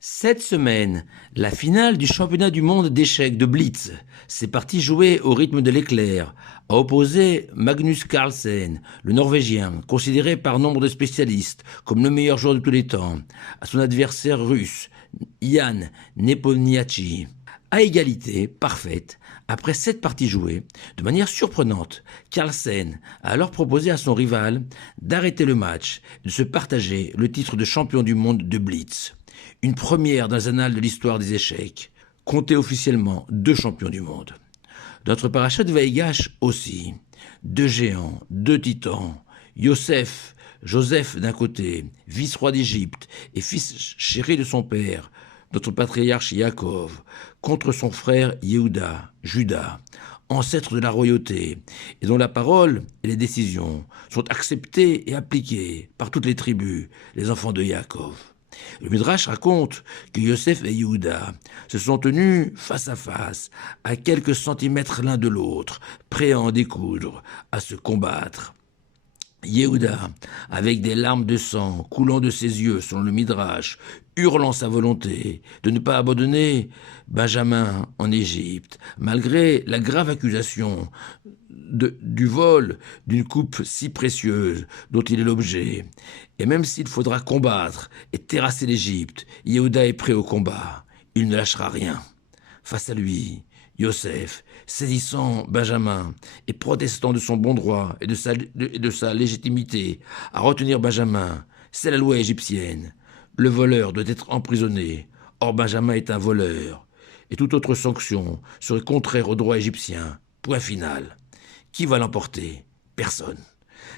Cette semaine, la finale du championnat du monde d'échecs de Blitz. C'est parti jouer au rythme de l'éclair, a opposé Magnus Carlsen, le Norvégien, considéré par nombre de spécialistes comme le meilleur joueur de tous les temps, à son adversaire russe, Ian Nepomniachtchi. À égalité, parfaite, après 7 parties jouées, de manière surprenante, Carlsen a alors proposé à son rival d'arrêter le match et de se partager le titre de champion du monde de Blitz. Une première dans les annales de l'histoire des échecs. Compter officiellement 2 champions du monde. Notre parachute Vaigash aussi. 2 géants, 2 titans. Joseph d'un côté, vice-roi d'Égypte et fils chéri de son père, notre patriarche Yaakov, contre son frère Yehuda, Judas, ancêtre de la royauté, et dont la parole et les décisions sont acceptées et appliquées par toutes les tribus, les enfants de Yaakov. Le Midrash raconte que Yosef et Yehuda se sont tenus face à face, à quelques centimètres l'un de l'autre, prêts à en découdre, à se combattre. Yehuda, avec des larmes de sang coulant de ses yeux selon le Midrash, hurlant sa volonté de ne pas abandonner Benjamin en Égypte, malgré la grave accusation du vol d'une coupe si précieuse dont il est l'objet. Et même s'il faudra combattre et terrasser l'Égypte, Yehuda est prêt au combat. Il ne lâchera rien. Face à lui, Yosef, saisissant Benjamin et protestant de son bon droit et de sa légitimité à retenir Benjamin, c'est la loi égyptienne. Le voleur doit être emprisonné. Or Benjamin est un voleur. Et toute autre sanction serait contraire au droit égyptien. Point final. Qui va l'emporter? Personne.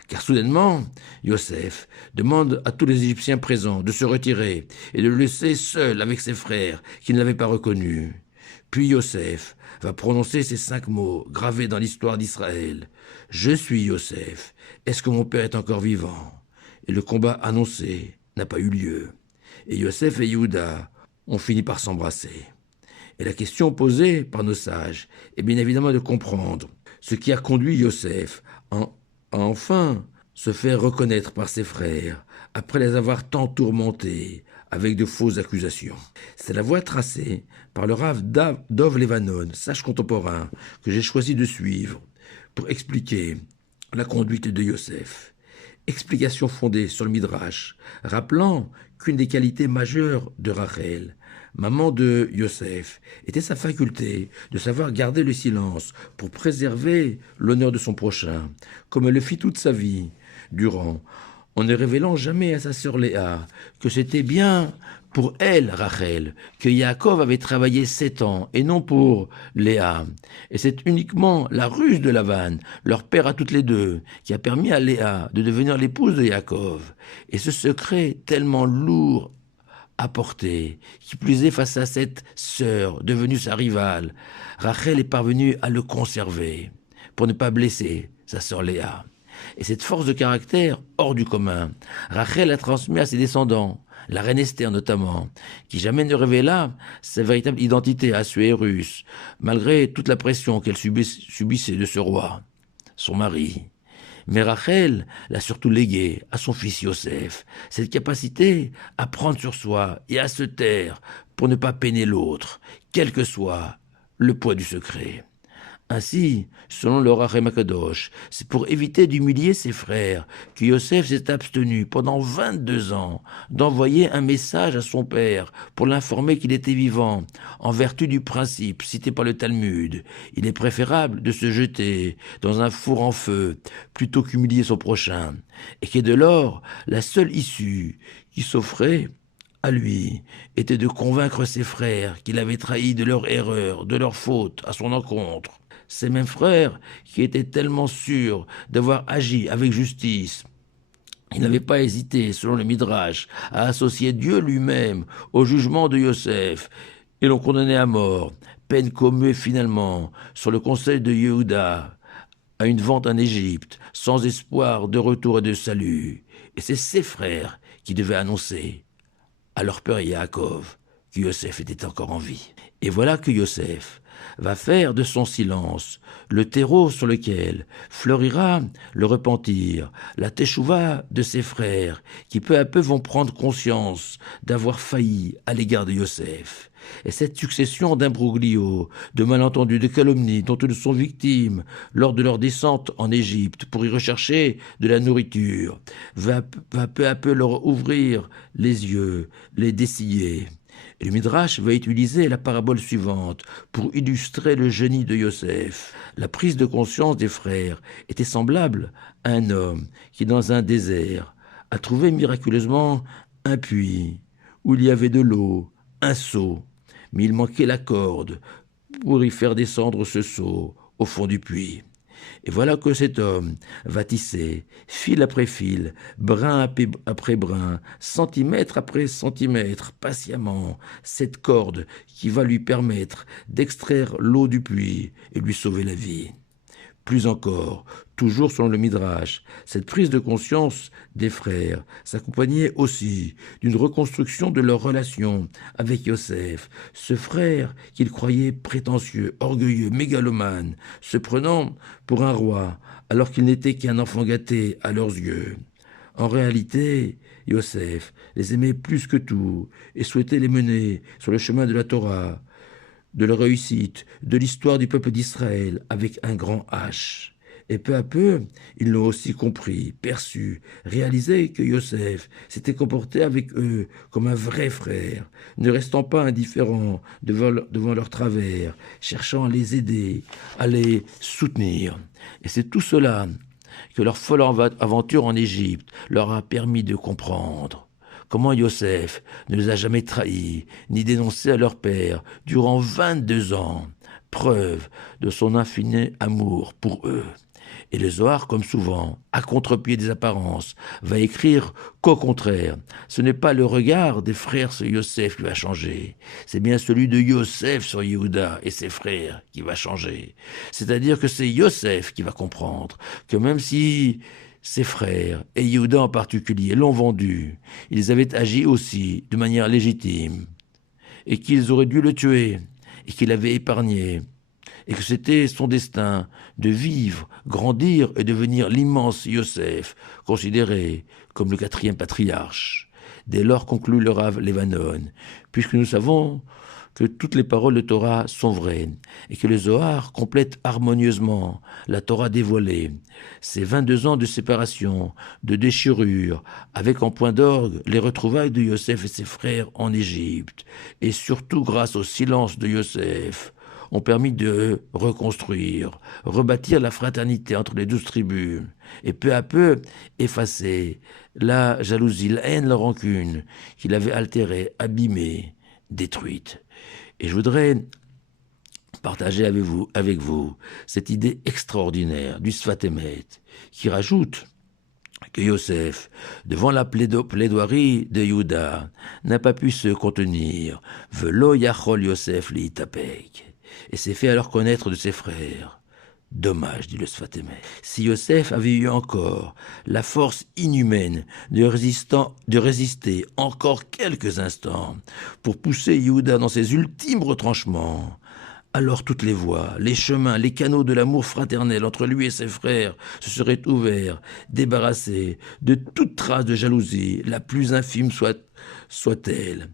Car soudainement, Yosef demande à tous les Égyptiens présents de se retirer et de le laisser seul avec ses frères qui ne l'avaient pas reconnu. Puis Yosef va prononcer ces 5 mots gravés dans l'histoire d'Israël. « Je suis Yosef. Est-ce que mon père est encore vivant ?» Et le combat annoncé n'a pas eu lieu. Et Yosef et Yehuda ont fini par s'embrasser. Et la question posée par nos sages est bien évidemment de comprendre ce qui a conduit Yosef à enfin se faire reconnaître par ses frères après les avoir tant tourmentés avec de fausses accusations. C'est la voie tracée par le Rav Dov Levanon, sage contemporain, que j'ai choisi de suivre pour expliquer la conduite de Yosef. Explication fondée sur le Midrash, rappelant qu'une des qualités majeures de Rachel, maman de Yosef, était sa faculté de savoir garder le silence pour préserver l'honneur de son prochain, comme elle le fit toute sa vie durant, en ne révélant jamais à sa sœur Léa que c'était bien pour elle, Rachel, que Yaakov avait travaillé 7 ans, et non pour Léa. Et c'est uniquement la ruse de Lavan, leur père à toutes les deux, qui a permis à Léa de devenir l'épouse de Yaakov. Et ce secret tellement lourd à porter, qui plus est face à cette sœur devenue sa rivale, Rachel est parvenue à le conserver, pour ne pas blesser sa sœur Léa. Et cette force de caractère hors du commun, Rachel a transmis à ses descendants, la reine Esther notamment, qui jamais ne révéla sa véritable identité Assuérus, malgré toute la pression qu'elle subissait de ce roi, son mari. Mais Rachel l'a surtout légué à son fils Yosef, cette capacité à prendre sur soi et à se taire pour ne pas peiner l'autre, quel que soit le poids du secret. Ainsi, selon le Rachem Akadosh, c'est pour éviter d'humilier ses frères que Yosef s'est abstenu pendant 22 ans d'envoyer un message à son père pour l'informer qu'il était vivant, en vertu du principe cité par le Talmud. Il est préférable de se jeter dans un four en feu plutôt qu'humilier son prochain, et que de lors, la seule issue qui s'offrait à lui était de convaincre ses frères qu'il avait trahi de leur erreur, de leur faute à son encontre. Ces mêmes frères qui étaient tellement sûrs d'avoir agi avec justice. Ils n'avaient pas hésité, selon le Midrash, à associer Dieu lui-même au jugement de Yosef et l'ont condamné à mort, peine commuée finalement sur le conseil de Yehuda à une vente en Égypte, sans espoir de retour et de salut. Et c'est ces frères qui devaient annoncer à leur père Yaakov que Yosef était encore en vie. Et voilà que Yosef va faire de son silence le terreau sur lequel fleurira le repentir, la teshuva de ses frères, qui peu à peu vont prendre conscience d'avoir failli à l'égard de Yosef. Et cette succession d'imbroglios, de malentendus, de calomnies dont ils sont victimes lors de leur descente en Égypte pour y rechercher de la nourriture, va peu à peu leur ouvrir les yeux, les dessiller. Et le Midrash va utiliser la parabole suivante pour illustrer le génie de Yosef. La prise de conscience des frères était semblable à un homme qui, dans un désert, a trouvé miraculeusement un puits où il y avait de l'eau, un seau, mais il manquait la corde pour y faire descendre ce seau au fond du puits. Et voilà que cet homme va tisser, fil après fil, brin après brin, centimètre après centimètre, patiemment, cette corde qui va lui permettre d'extraire l'eau du puits et lui sauver la vie. Plus encore, toujours selon le Midrash, cette prise de conscience des frères s'accompagnait aussi d'une reconstruction de leur relation avec Yosef, ce frère qu'ils croyaient prétentieux, orgueilleux, mégalomane, se prenant pour un roi alors qu'il n'était qu'un enfant gâté à leurs yeux. En réalité, Yosef les aimait plus que tout et souhaitait les mener sur le chemin de la Torah, de la réussite, de l'histoire du peuple d'Israël avec un grand H. Et peu à peu, ils l'ont aussi compris, perçu, réalisé que Yosef s'était comporté avec eux comme un vrai frère, ne restant pas indifférent devant leurs travers, cherchant à les aider, à les soutenir. Et c'est tout cela que leur folle aventure en Égypte leur a permis de comprendre. Comment Yosef ne les a jamais trahis, ni dénoncés à leur père durant 22 ans, preuve de son infini amour pour eux. Et le Zohar, comme souvent, à contre-pied des apparences, va écrire qu'au contraire, ce n'est pas le regard des frères sur Yosef qui va changer, c'est bien celui de Yosef sur Yehuda et ses frères qui va changer. C'est-à-dire que c'est Yosef qui va comprendre que même si ses frères, et Yehuda en particulier, l'ont vendu, ils avaient agi aussi de manière légitime, et qu'ils auraient dû le tuer, et qu'il avait épargné, et que c'était son destin de vivre, grandir et devenir l'immense Yosef, considéré comme le 4e patriarche. Dès lors conclut le Rav Levanon, puisque nous savons que toutes les paroles de Torah sont vraies et que le Zohar complète harmonieusement la Torah dévoilée. Ces 22 ans de séparation, de déchirure, avec en point d'orgue les retrouvailles de Yosef et ses frères en Égypte, et surtout grâce au silence de Yosef, ont permis de reconstruire, rebâtir la fraternité entre les 12 tribus, et peu à peu effacer la jalousie, la haine, la rancune qu'il avait altérée, abîmée, détruite. Et je voudrais partager avec vous cette idée extraordinaire du Sfat Emet, qui rajoute que Yosef, devant la plaidoirie de Yehuda, n'a pas pu se contenir. Velo yachol Yosef liitapek. Et s'est fait alors connaître de ses frères. Dommage, dit le Sfat Emet. Si Yosef avait eu encore la force inhumaine de résister encore quelques instants pour pousser Yehuda dans ses ultimes retranchements, alors toutes les voies, les chemins, les canaux de l'amour fraternel entre lui et ses frères se seraient ouverts, débarrassés de toute trace de jalousie, la plus infime soit-elle.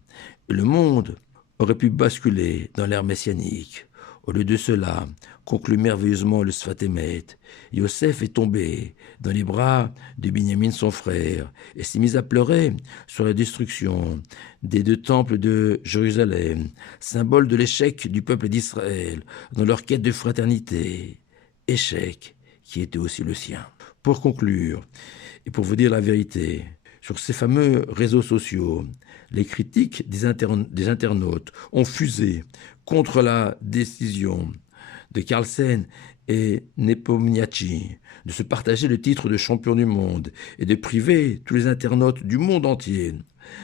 Le monde aurait pu basculer dans l'ère messianique. Au lieu de cela, conclut merveilleusement le Sfat Emet, Yosef est tombé dans les bras de Binyamin son frère et s'est mis à pleurer sur la destruction des 2 temples de Jérusalem, symbole de l'échec du peuple d'Israël dans leur quête de fraternité, échec qui était aussi le sien. Pour conclure, et pour vous dire la vérité, sur ces fameux réseaux sociaux, les critiques des internautes ont fusé contre la décision de Carlsen et Nepomniachtchi de se partager le titre de champion du monde et de priver tous les internautes du monde entier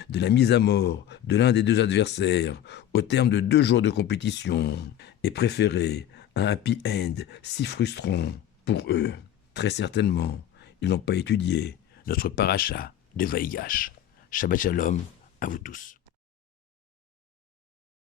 de la mise à mort de l'un des 2 adversaires au terme de 2 jours de compétition et préférer un happy end si frustrant pour eux. Très certainement, ils n'ont pas étudié notre paracha de Vaïgash. Shabbat Shalom à vous tous.